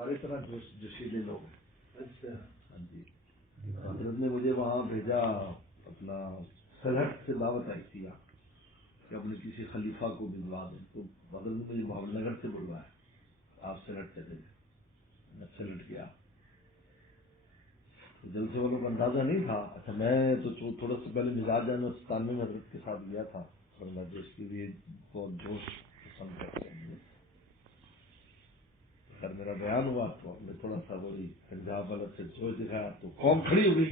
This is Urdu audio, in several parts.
ساری طرح جوشیلے لوگ ہیں. اچھا ہاں جی. حضرت نے مجھے وہاں بھیجا، اپنا سرحد سے دعوت آئی تھی کہ اپنے کسی خلیفہ کو بھجوا دیں، تو حضرت نے مجھے محمد نگر سے بلوایا، آپ سرحد چلے جائیں. میں سرحد گیا، جلسے والوں کو اندازہ نہیں تھا. اچھا میں تو تھوڑا سا پہلے مزاج جانا استان میں حضرت کے ساتھ گیا تھا، ورنہ جوش کے لیے بہت جوش پسند کرتے ہیں. سر میرا بیان ہوا تو ہم نے تھوڑا سا وہی پنجاب والا سے جوش دکھایا تو قوم کھڑی ہو گئی.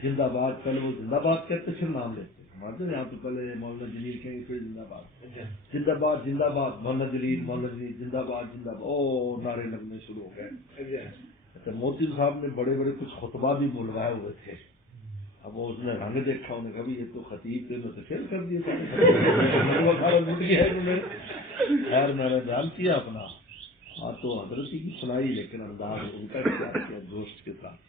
زندہ باد، پہلے وہ زندہ باد کہتے پھر نام لیتے ہمارے یہاں تو پہلے مولانا جلیل کہیں پھر زندہ باد، زندہ باد زندہ باد، مولانا جلیل زندہ باد زندہ باد، او نعرے لگنے شروع ہو گئے. اچھا موتی صاحب نے بڑے بڑے کچھ خطبہ بھی بلوائے ہوئے تھے. اب وہ اس نے رنگ دیکھا، انہوں نے کہا یہ تو خطیب تھے، انہوں نے فیل کر دیا. خیر میں نے بیان کیا اپنا، ہاں تو حضرت کی سنائی، لیکن انداز ان کا کیا جوش کے ساتھ.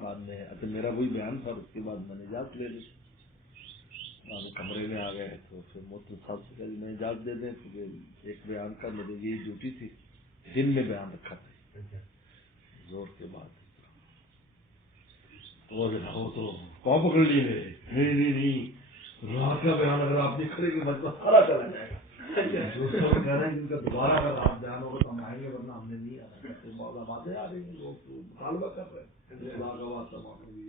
بعد میں اچھا میرا وہی بیان تھا، اس کے بعد میں نے اجازت لے لی. کمرے میں آ گئے تو پھر موتی صاحب سے کہا میں اجازت دے دیں، کیونکہ ایک بیان کا میری یہی ڈیوٹی تھی، دن میں بیان رکھا تھا زور کے بعد. وہ تو پاؤں پکڑ لیے نہیں رات کا بیان اگر آپ نہیں کریں گے مطلب سارا چلا جائے گا. دوستوں کہہ رہے ہیں ان کا دوبارہ اگر آپ بیان ہوگا تو ہم آئیں گے، ورنہ ہم نے نہیں آنا. باتیں آ رہی ہیں، لوگ مطالبہ کر رہے ہیں.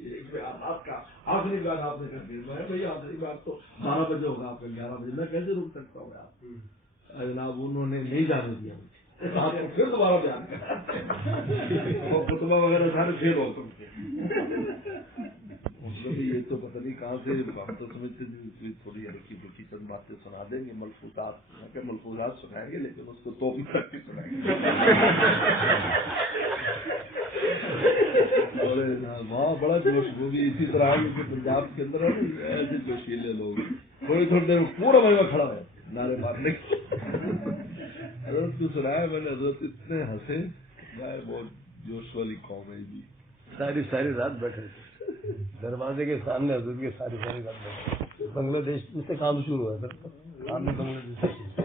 ایک بیان آپ کا آخری بیان آپ نے کر دیا. میں بھائی آخری بات تو 12 بجے ہوگا، آپ کا 11 بجے، میں کیسے رک سکتا ہوں آپ. جناب انہوں نے نہیں جانے دیا مجھے، آپ کو پھر دوبارہ بیان کرا اور خطبہ وغیرہ سارے پھر ہو سکتے. یہ تو پتہ نہیں کہاں سے، ہم تو سمجھتے تھے تھوڑی ہلکی پھلکی چند باتیں سنا دیں گے، ملفوظات ملفوظات سنائیں گے، لیکن اس کو توفیق تک بھی سنائیں گے. وہاں بڑا جوش، وہ بھی اسی طرح ہے کہ پنجاب کے اندر ایسے جوشیلے لوگ تھوڑی تھوڑی دیر میں پورا مجمع کھڑا ہے نعرے مارنے. حضرت کو سنایا میں نے، حضرت اتنے ہنسے. بہت جوش والی قوم ہے جی. ساری رات بیٹھے تھے دروازے کے سامنے، حضرت کے ساری رات بیٹھے. بنگلہ دیش سے کام شروع ہوا سر، کام میں بنگلہ دیش سے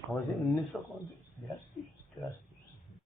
کون سی 1900 کون سی